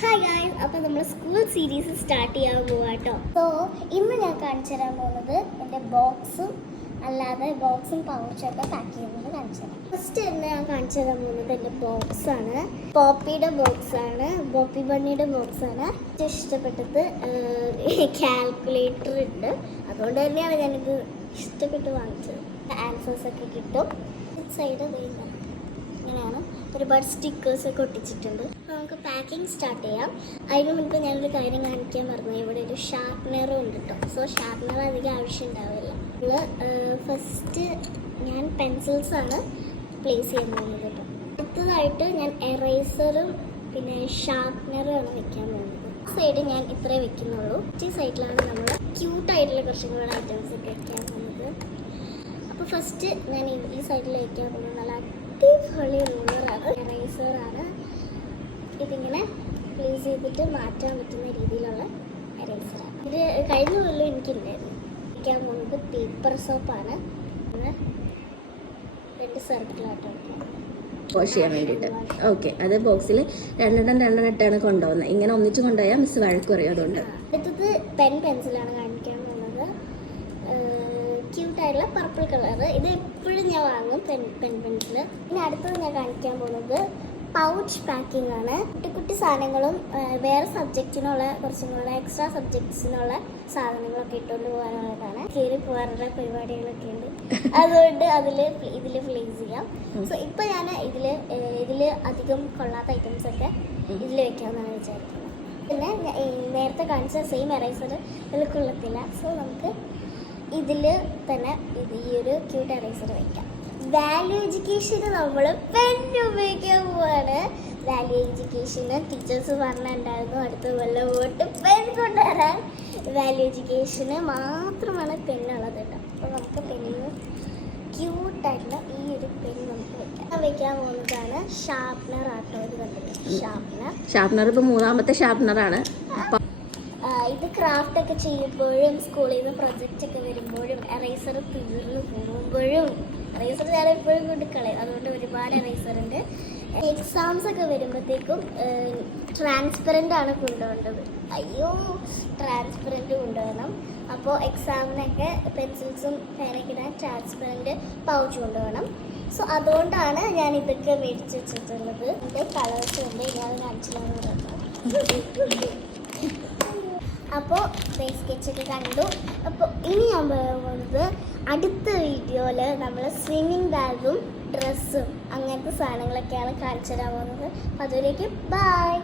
Hi guys, അപ്പോൾ നമ്മൾ school series start ചെയ്യാൻ പോവാ കേട്ടോ. സോ ഇന്ന് ഞാൻ കാണിച്ചു തരാൻ പോകുന്നത് എൻ്റെ ബോക്സും പൗച്ചൊക്കെ പാക്ക് ചെയ്യുന്നത് കാണിച്ചു തരാം. ഫസ്റ്റ് തന്നെ ഞാൻ കാണിച്ചു തരാൻ പോകുന്നത് എൻ്റെ ബോക്സാണ്. പോപ്പിയുടെ ബോക്സാണ്, പോപ്പി ബണ്ണിയുടെ ബോക്സാണ്. ഇഷ്ടപ്പെട്ടത് കാൽക്കുലേറ്റർ ഉണ്ട്, അതുകൊണ്ട് തന്നെയാണ് ഞാനിത് ഇഷ്ടപ്പെട്ട് വാങ്ങിച്ചത്. ആൻസേഴ്സൊക്കെ കിട്ടും. സൈഡ് ഇങ്ങനെയാണ്, ഒരുപാട് സ്റ്റിക്കേഴ്സൊക്കെ ഒട്ടിച്ചിട്ടുണ്ട്. നമുക്ക് പാക്കിംഗ് സ്റ്റാർട്ട് ചെയ്യാം. അതിന് മുൻപ് ഞാനൊരു കാര്യം കാണിക്കാൻ പറഞ്ഞു, ഇവിടെ ഒരു ഷാർപ്പ്നറും ഉണ്ട് കേട്ടോ. സോ ഷാർപ്പ്നർ അധികം ആവശ്യം ഉണ്ടാവില്ല. ഫസ്റ്റ് ഞാൻ പെൻസിൽസാണ് പ്ലേസ് ചെയ്യാൻ പോകുന്നത് കേട്ടോ. അടുത്തതായിട്ട് ഞാൻ എറേസറും പിന്നെ ഷാർപ്പ്നറുമാണ് വെക്കാൻ പോകുന്നത്. സൈഡ് ഞാൻ ഇത്രേ വെക്കുന്നുള്ളൂ. ഈ സൈഡിലാണ് നമ്മൾ ക്യൂട്ടായിട്ടുള്ള കുറച്ചും കൂടെ ഐറ്റംസ് ഒക്കെ വെക്കാൻ പോകുന്നത്. അപ്പോൾ ഫസ്റ്റ് ഞാൻ ഈ സൈഡിൽ വെക്കാൻ പോകുന്നത് നല്ല അടിപൊളി റൂളറാണ്, എറേസറാണ്. ഇതിങ്ങനെ പ്ലേസ് ചെയ്തിട്ട് മാറ്റാൻ പറ്റുന്ന രീതിയിലുള്ള എറേസറാണ്. ഇത് കഴിഞ്ഞ കൊല്ലം എനിക്കുണ്ടായിരുന്നു. വയ്ക്കാൻ പോകുന്നത് പേപ്പർ സോപ്പാണ്. 2 സർക്കിളായിട്ട് വാഷ് ചെയ്യാൻ വേണ്ടിയിട്ട്. ഓക്കെ, അത് ബോക്സിൽ രണ്ടെണ്ണം കൊണ്ടുപോകുന്നത്. ഇങ്ങനെ ഒന്നിച്ച് കൊണ്ടുപോയാൽ മിസ് വഴക്ക് പറയും. അതുകൊണ്ട് അടുത്തത് പെൻസിലാണ് കാണിക്കാൻ പോകുന്നത്. ക്യൂട്ടായിട്ടുള്ള പർപ്പിൾ കളർ. ഇത് എപ്പോഴും ഞാൻ വാങ്ങും, പെൻസിൽ. പിന്നെ അടുത്തത് ഞാൻ കാണിക്കാൻ പോകുന്നത് പൗച്ച് പാക്കിംഗ് ആണ്. കുട്ടി സാധനങ്ങളും വേറെ സബ്ജക്റ്റിനുള്ള കുറച്ചും കൂടെ എക്സ്ട്രാ സബ്ജക്ട്സിനുള്ള സാധനങ്ങളൊക്കെ ഇട്ടുകൊണ്ട് പോകാനുള്ളതാണ്. കയറി പോകാനുള്ള പരിപാടികളൊക്കെ ഉണ്ട്, അതുകൊണ്ട് ഇതിൽ പ്ലേസ് ചെയ്യാം. സോ ഇപ്പം ഞാൻ ഇതിൽ അധികം കൊള്ളാത്ത ഐറ്റംസ് ഒക്കെ ഇതിൽ വെക്കാമെന്നാണ് വിചാരിക്കുന്നത്. പിന്നെ നേരത്തെ കാണിച്ച സെയിം എറേസർ ഇതിൽ കൊള്ളത്തില്ല. സോ നമുക്ക് ഇതിൽ തന്നെ ഈ ഒരു ക്യൂട്ട് എറേസർ വയ്ക്കാം. വാല്യൂ എഡ്യൂക്കേഷന് നമ്മൾ പെൻ ഉപയോഗിക്കാൻ പോവാണ്. വാല്യൂ എഡ്യൂക്കേഷന് ടീച്ചേഴ്സ് പറഞ്ഞിട്ടുണ്ടായിരുന്നു അടുത്ത കൊല്ലം പോയിട്ട് പെൻ കൊണ്ടുവരാൻ. വാല്യൂ എഡ്യൂക്കേഷന് മാത്രമാണ് പെണ്ണുള്ളത് കേട്ടോ. അപ്പോൾ നമുക്ക് പെണ്ണിന് ക്യൂട്ടായിട്ടുള്ള ഈ ഒരു പെൻ നമുക്ക് വെക്കാൻ പോകുന്നതാണ് ഷാർപ്പ്നർ ആട്ടോ. ഇത് കണ്ടില്ലേ, ഷാർപ്പ്നർ ഇപ്പോൾ 3ാമത്തെ ഷാർപ്പ്നറാണ്. ഇത് ക്രാഫ്റ്റ് ഒക്കെ ചെയ്യുമ്പോഴും സ്കൂളിൽ നിന്ന് പ്രൊജക്റ്റ് ഒക്കെ വരുമ്പോഴും എറേസർ തീർന്നു പോകുമ്പോഴും എറേസർ ഞാൻ എപ്പോഴും കൊണ്ടുക്കളയും. അതുകൊണ്ട് ഒരുപാട് എറേസർ ഉണ്ട്. എക്സാംസ് ഒക്കെ വരുമ്പോഴത്തേക്കും ട്രാൻസ്പെറൻ്റ് ആണ് കൊണ്ടുപോകേണ്ടത്. അയ്യോ, ട്രാൻസ്പെറൻറ്റ് കൊണ്ടുപോകണം. അപ്പോൾ എക്സാമിനൊക്കെ പെൻസിൽസും പേനയ്ക്കിടാൻ ട്രാൻസ്പെറൻറ്റ് പൗച്ച് കൊണ്ടുപോകണം. സോ അതുകൊണ്ടാണ് ഞാൻ ഇതൊക്കെ മേടിച്ച് വെച്ചിട്ടുള്ളത്. എൻ്റെ കളേഴ്സ് ഉണ്ട്, ഞാൻ കാണിച്ചില്ല. അപ്പോൾ സ്കെച്ചൊക്കെ കണ്ടു. അപ്പോൾ ഇനി ഞാൻ പോകുന്നത് അടുത്ത വീഡിയോയിൽ നമ്മൾ സ്വിമ്മിങ് ബാഗും ഡ്രസ്സും അങ്ങനത്തെ സാധനങ്ങളൊക്കെയാണ് കാണിച്ചു തരാൻ പോകുന്നത്. അതുവരേക്കും ബൈ.